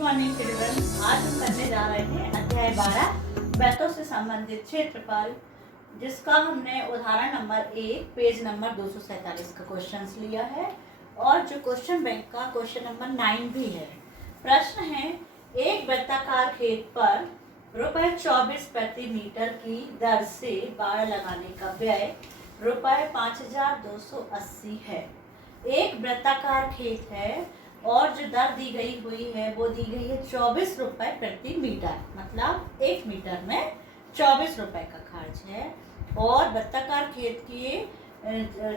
Morning children. आज हम करने जा रहे हैं अध्याय 12 वृत्तों से संबंधित क्षेत्रफल, जिसका हमने उदाहरण नंबर 1 पेज नंबर 247 का क्वेश्चंस लिया है और जो क्वेश्चन बैंक का क्वेश्चन नंबर 9 भी है। प्रश्न है, एक वृत्ताकार खेत पर ₹24 प्रति मीटर की दर से बाड़ लगाने का व्यय ₹5280 है। एक वृत्ताकार खेत है और जो दर दी गई हुई है वो दी गई है 24 रुपए प्रति मीटर, मतलब 1 मीटर में 24 रुपए का खर्च है। और वृत्ताकार खेत के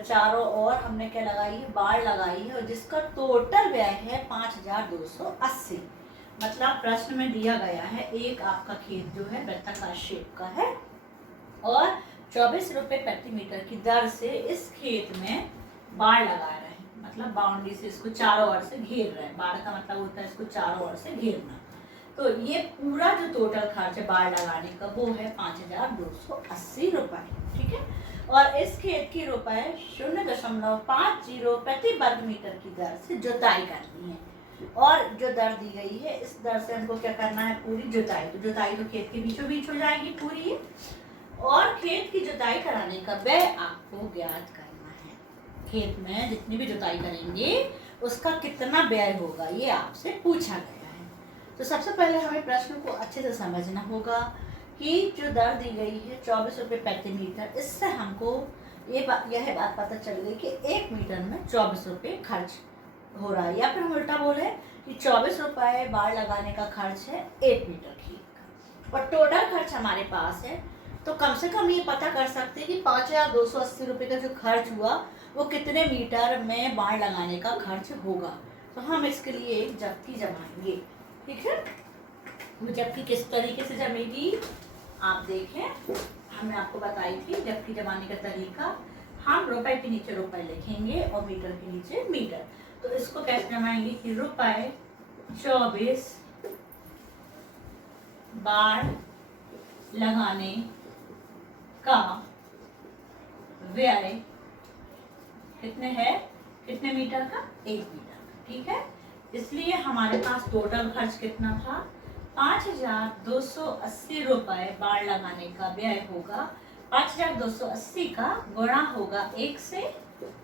चारों ओर हमने क्या लगाई है, बाड़ लगाई है, और जिसका टोटल व्यय है 5280। मतलब प्रश्न में दिया गया है एक आपका खेत जो है वृत्ताकार शेप का है और 24 रुपए प्रति मीटर की दर से इस खेत में बाड़ लगा रहे हैं, मतलब बाउंड्री से इसको चारों ओर से घेर रहे हैं। बाड़ का मतलब होता है इसको चारों ओर से घेरना। तो ये पूरा जो टोटल खर्च है बाड़ लगाने का वो है 5280 रुपए, ठीक है। और इस खेत की रुपए 0.50 प्रति वर्ग मीटर की दर से जुताई करनी है। और जो दर दी गई है इस दर से हमको क्या करना है, पूरी जुताई। तो जुताई तो खेत के बीचों बीच हो जाएगी पूरी, और खेत की जुताई कराने का व्यय आपको ज्ञात करना है। खेत में जितनी भी जुताई करेंगे उसका कितना व्यय होगा ये आपसे पूछा गया है। तो सबसे पहले हमें प्रश्न को अच्छे से समझना होगा कि जो दर दी गई है 24 रुपये प्रति मीटर, इससे हमको यह बात पता चल गई कि 1 मीटर में 24 रुपये खर्च हो रहा है, या फिर हम उल्टा बोले कि 24 रुपये बाड़ लगाने का खर्च है 1 मीटर खेत का, और टोटल खर्च हमारे पास है। तो कम से कम ये पता कर सकते हैं कि 5280 रुपये का जो खर्च हुआ वो कितने मीटर में बाड़ लगाने का खर्च होगा। तो हम इसके लिए एक जब्ती जमाएंगे, ठीक है। वो जब्ती किस तरीके से जमेगी आप देखें, हमने आपको बताई थी जब्ती जमाने का तरीका। हम रुपए के नीचे रुपए लिखेंगे और मीटर के नीचे मीटर। तो इसको कैसे जमाएंगे कि ₹24 बाड़ लगाने का व्यय कितने है, कितने मीटर का, 1 मीटर का, ठीक है। इसलिए हमारे पास टोटल खर्च कितना था, 5280 रुपए बाड़ लगाने का व्यय होगा। 5280 का गुणा होगा 1 से,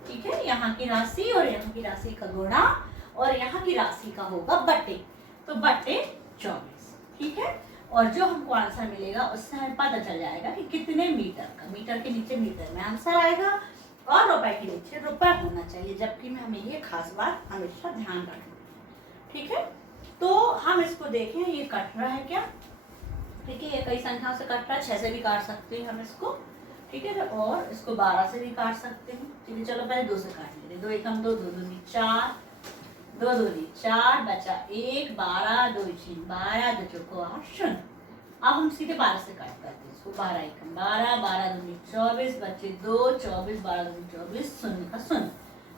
ठीक है। यहाँ की राशि और यहाँ की राशि का गुणा और यहाँ की राशि का होगा बटे, तो बटे 24, ठीक है। और जो हमको आंसर मिलेगा उससे हमें पता चल जाएगा कि कितने मीटर का, मीटर के नीचे मीटर में आंसर आएगा और रुपए के नीचे रुपए होना चाहिए। जबकि में हमें ये खास बात हमेशा ध्यान रखनी है, ठीक है। तो हम इसको देखें, ये कट रहा है क्या, ठीक है। ये कई संख्याओं से कट रहा है, 6 से भी काट सकते हैं हम इसको, ठीक है। और इसको 12 से भी काट सकते हैं, ठीक है। चलो पहले 2 से काट लेते हैं। 2 एकम 2, 2 दूनी 4, 2 दूनी 4, बचा 1, 12, 2 3 12, 2 चौको 8, 0। अब हम सीधे 12 से काट करते हैं इसको। 12 एकम 12, 12 दूनी 24, बचे 2, 24, 12 दूनी 24, 0 का 0।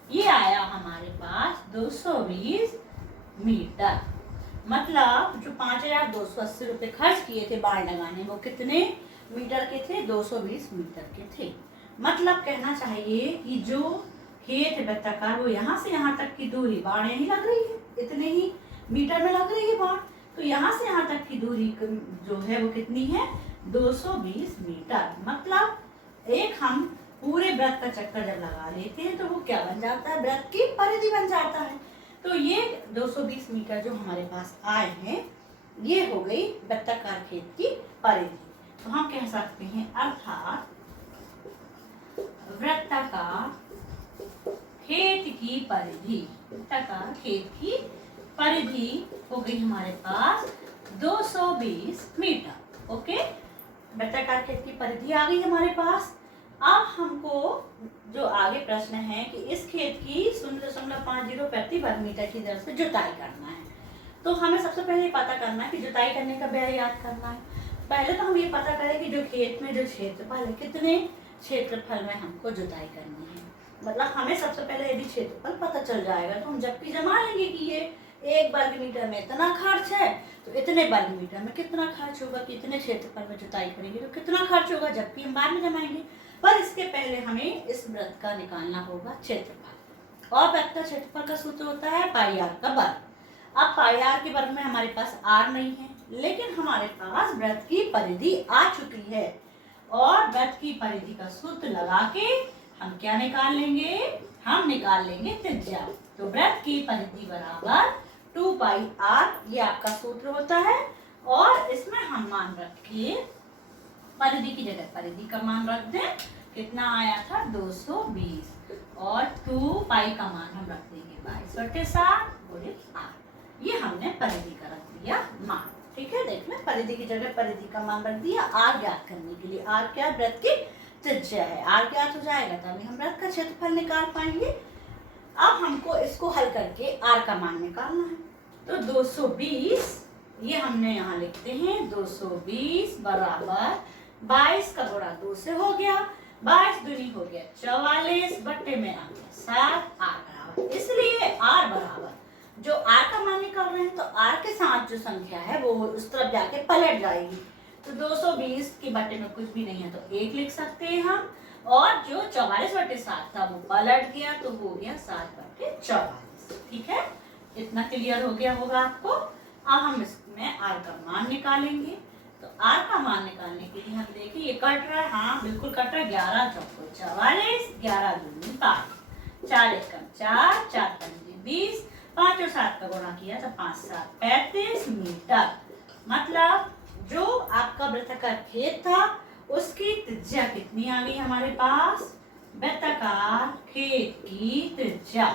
ये आया हमारे पास 220 मीटर। मतलब जो 5280 रुपये खर्च किए थे बाड़ लगाने, वो कितने मीटर के थे, 220 मीटर के थे। मतलब कहना चाहिए कि जो खेत वृत्ताकार वो यहाँ से यहाँ तक की दूरी बाड़ यही लग रही है, इतने ही मीटर में लग रही है बाड़। तो यहाँ से यहाँ तक की दूरी जो है वो कितनी है, 220 मीटर। मतलब एक हम पूरे वृत्त का चक्कर जब लगा लेते हैं तो वो क्या बन जाता है, वृत्त की परिधि बन जाता है। तो ये 220 मीटर जो हमारे पास आए हैं ये हो गई वृत्ताकार खेत की परिधि। तो हम कह सकते हैं अर्थात वृत्ताकार खेत की परिधि, वृत्ताकार खेत की परिधि हो गई हमारे पास 220 मीटर। ओके, वृत्ताकार खेत की परिधि आ गई हमारे पास। अब हमको जो आगे प्रश्न है कि इस खेत की 0.50 प्रति वर्ग मीटर की दर से जुताई करना है। तो हमें सबसे पहले पता करना है कि जुताई करने का व्यय याद करना है। पहले तो हम ये पता करें कि जो खेत में जो क्षेत्रफल है, कितने क्षेत्रफल में हमको जुताई करनी है। मतलब हमें सबसे पहले यदि क्षेत्रफल पता चल जाएगा तो हम जबकि जमा लेंगे कि ये 1 वर्ग मीटर में इतना खर्च है तो इतने वर्ग मीटर में कितना खर्च होगा, कितने क्षेत्रफल में जुताई करेंगे तो कितना खर्च होगा, जबकि हम बाद में जमाएंगे। पर इसके पहले हमें इस वृत्त का निकालना होगा क्षेत्रफल, और वृत्त का क्षेत्रफल का सूत्र होता है पाई आर का वर्ग। अब पाई आर के वर्ग में हमारे पास आर नहीं है, लेकिन हमारे पास वृत्त की परिधि आ चुकी है और वृत्त की परिधि का सूत्र लगा के हम क्या निकाल लेंगे, हम निकाल लेंगे त्रिज्या। तो वृत्त की परिधि बराबर 2 पाई आर, ये आपका सूत्र होता है। और इसमें हम मान रख के परिधि की जगह परिधि का मान रख दें, कितना आया था 220 और 2 पाई का मान हम रख देंगे 22/7 गुणित आर। ये हमने परिधि का रख दिया मान, ठीक है। देख लें, परिधि की जगह परिधि का मान रख दिया आर ज्ञात करने के लिए। आर क्या, वृत्त की त्रिज्या है। आर ज्ञात हो जाएगा तभी हम वृत्त का क्षेत्रफल निकाल पाएंगे। अब हमको इसको हल करके आर का मान निकालना है। तो 220 ये हमने यहाँ लिखते हैं, 220 बराबर 22 का गुणा 2 से हो गया, 22 दूनी हो गया 44 बट्टे में आ गया 7 आर बराबर। इसलिए आर बराबर, जो आर का मान निकाल रहे हैं तो आर के साथ जो संख्या है वो उस तरफ जाके पलट जाएगी। तो 220 के बट्टे में कुछ भी नहीं है तो 1 लिख सकते हैं हम, और जो 44/7 था वो पलट गया तो हो गया 7/44। ठीक है, इतना क्लियर हो गया होगा आपको। अब हम इसमें आर का मान निकालेंगे। तो आर का मान निकालने के लिए हम देखिए ये कट रहा है, हाँ बिल्कुल कट रहा है। 11 चौको 44, 11 दूनी 5, 4 एकम 4, 4 पंजे 20, 5 और 7 का गुणा किया तो 5 7 35 मीटर। मतलब जो आपका वृत्ताकार खेत था उसकी त्रिज्या कितनी आ गई हमारे पास, वृत्ताकार खेत की त्रिज्या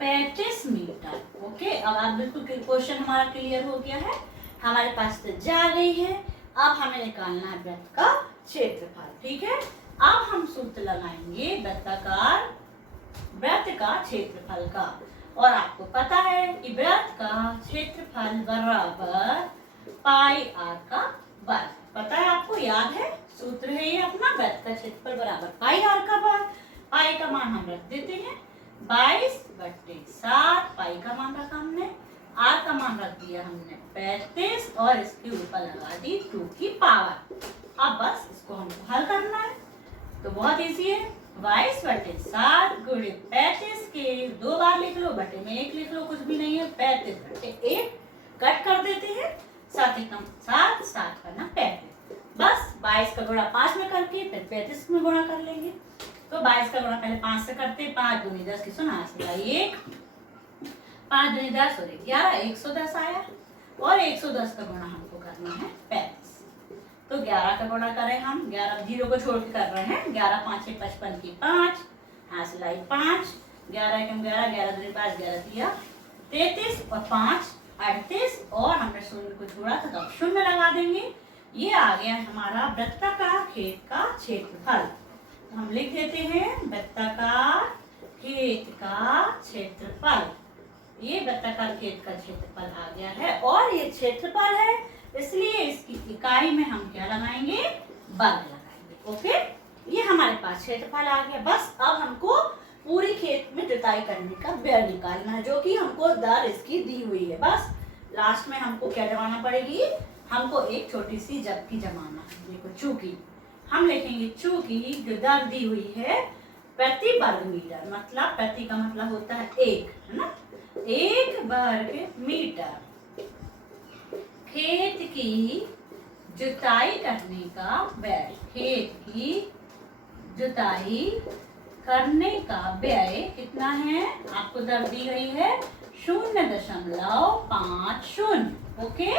35 मीटर। ओके, अब आप बिल्कुल क्वेश्चन हमारा क्लियर हो गया है। हमारे पास त्रिज्या आ गई है, अब हमें निकालना है वृत्त का क्षेत्रफल। ठीक है, अब हम सूत्र लगाएंगे वृत्ताकार वृत्त का क्षेत्रफल का। और आपको पता है कि वृत्त का क्षेत्रफल बराबर पाई आर का वर्ग। पता है आपको, याद है, सूत्र है ये अपना, वृत्त का क्षेत्रफल बराबर पाई आर का वर्ग। पाई का मान हम रख देते हैं 22/7, पाई का मान रखा हमने, आर का मान रख दिया हमने 35 और इसके ऊपर लगा दी 2 की पावर। अब बस इसको हमको हल करना है, तो बहुत इजी है। 22/7 गुणित 35 के 2 बार लिख लो, बटे में 1 लिख लो, कुछ भी नहीं है। 35/1 कट कर देते हैं, 7 एकम 7, 7 करना 35। बस 22 का गुणा 5 में करके फिर 35 में गुणा कर लेंगे। तो 22 का गुणा पहले 5 से करते, 5 दूनी 10 की सुना 1, 5 दूनी 10 और 11, 110 आया। और 110 का गुणा हमको करना है 35। तो 11 का गुणा करें हम, 11 जीरो को छोड़ के कर रहे हैं, 11 5 6 55 की 5, यहाँ से लाई 5, 11 एकम 11, 11 दूनी 5, 11 तिया 33 और 5 38, और हमने शून्य को छोड़ा था तो अब शून्य लगा देंगे। ये आ गया हमारा वृत्ताकार खेत का क्षेत्रफल। तो हम लिख देते हैं वृत्ताकार खेत का क्षेत्रफल। ये वृत्ताकार खेत का क्षेत्रफल आ गया है, और ये क्षेत्रफल है इसलिए इसकी इकाई में हम क्या लगाएंगे, वर्ग लगाएंगे। ओके, ये हमारे पास क्षेत्रफल आ गया। बस अब हमको पूरी खेत में जुताई करने का व्यय निकालना है, जो कि हमको दर इसकी दी हुई है। बस लास्ट में हमको क्या जमाना पड़ेगी, हमको एक छोटी सी जबकि जमाना है। देखो, चूंकि हम लिखेंगे, चूंकि जो दर दी हुई है प्रति वर्ग मीटर, मतलब प्रति का मतलब होता है 1, है ना, 1 वर्ग मीटर खेत की जुताई करने का व्यय, खेत की जुताई करने का व्यय कितना है, आपको दर दी गई है 0.50। ओके,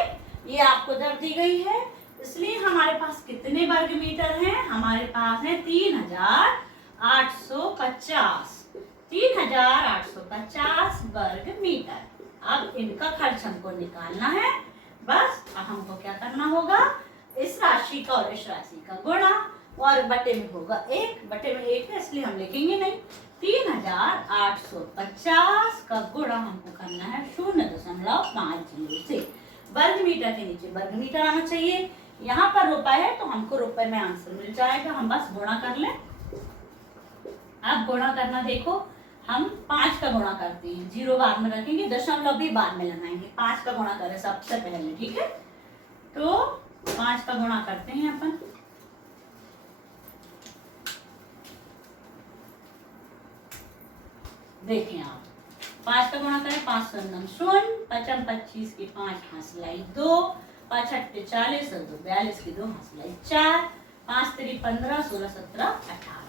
ये आपको दर दी गई है, इसलिए हमारे पास कितने वर्ग मीटर हैं, हमारे पास है 3850 3850 वर्ग मीटर। अब इनका खर्च हमको निकालना है। बस अब हमको क्या करना होगा, इस राशि का और इस राशि का गुणा, और बटे में होगा 1, बटे में 1 है इसलिए हम लिखेंगे नहीं। 3850 का गुणा हमको करना है 0.50 से। वर्ग मीटर के नीचे वर्ग मीटर आना चाहिए। यहाँ पर रुपए है तो हमको रुपए में आंसर मिल जाएगा, हम बस गुणा कर लें। अब गुणा करना देखो, हम 5 का गुणा करते हैं, 0 बाद में रखेंगे, दशमलव भी बाद में लगाएंगे। 5 का गुणा करें सबसे पहले, ठीक है। तो 5 का गुणा करते हैं अपन, देखें आप 5 का गुणा करें, 5 शून्य शून्य, 5 25 की 5 हंसलाई 2, 5 अट्ठे 40 और 2 42 की 2 हंसलाई 4, 5 3 15 16 17 18।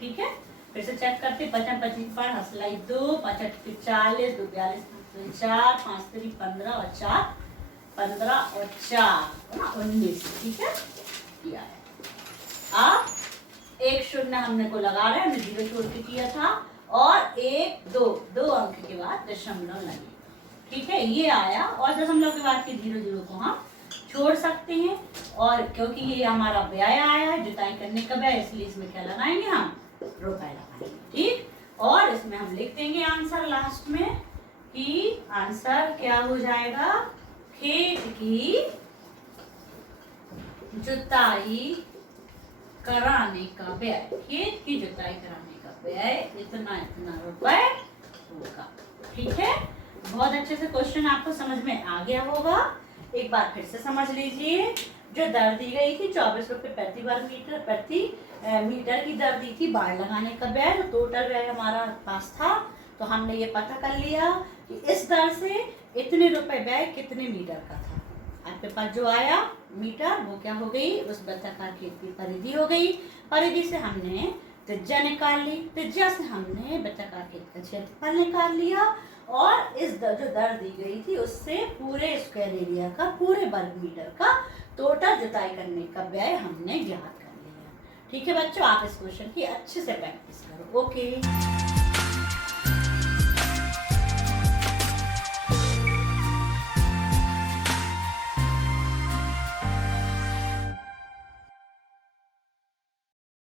ठीक है, फिर से चेक करते, 5 25 5 हंसलाई 2, 5 अट्ठे 40 2 42 हंसलाई 4, 5 3 15 और 4 15 और 4 19। ठीक है, किया है। अब एक शून्य हमने को लगा रहे हैं, हमने जीरो छोड़ के किया था, और एक दो दो अंक के बाद दशमलव लगेगा। ठीक है, ये आया, और दशमलव के बाद के 0 0 को हम छोड़ सकते हैं, और क्योंकि ये हमारा व्यय आया है, जुताई करने का व्यय, इसलिए इसमें क्या लगाएंगे हम, रुपए लगाएंगे। ठीक, और इसमें हम लिख देंगे आंसर लास्ट में कि आंसर क्या हो जाएगा, खेत की जुताई कराने का व्यय, खेत की जुताई कराने का व्यय इतना इतना रुपए होगा। ठीक है, बहुत अच्छे से क्वेश्चन आपको समझ में आ गया होगा। एक बार फिर से समझ लीजिए, जो दर दी गई थी 24 रुपए प्रति वर्ग मीटर, प्रति मीटर की दर दी थी बाड़ लगाने का व्यय, तो टोटल व्यय हमारा पास था, तो हमने ये पता कर लिया कि इस दर से इतने रुपए व्यय कितने मीटर का था। आपके पास जो आया मीटर, वो क्या हो गई, उस वृत्ताकार खेत की परिधि हो गई। परिधि से हमने त्रिज्या निकाल ली, त्रिज्या से हमने वृत्ताकार खेत का क्षेत्रफल निकाल लिया, और इस जो दर दी गई थी उससे पूरे स्क्वायर एरिया का, पूरे वर्ग मीटर का टोटल जुताई करने का व्यय हमने ज्ञात कर लिया। ठीक है बच्चों, आप इस क्वेश्चन की अच्छे से प्रैक्टिस करो। ओके।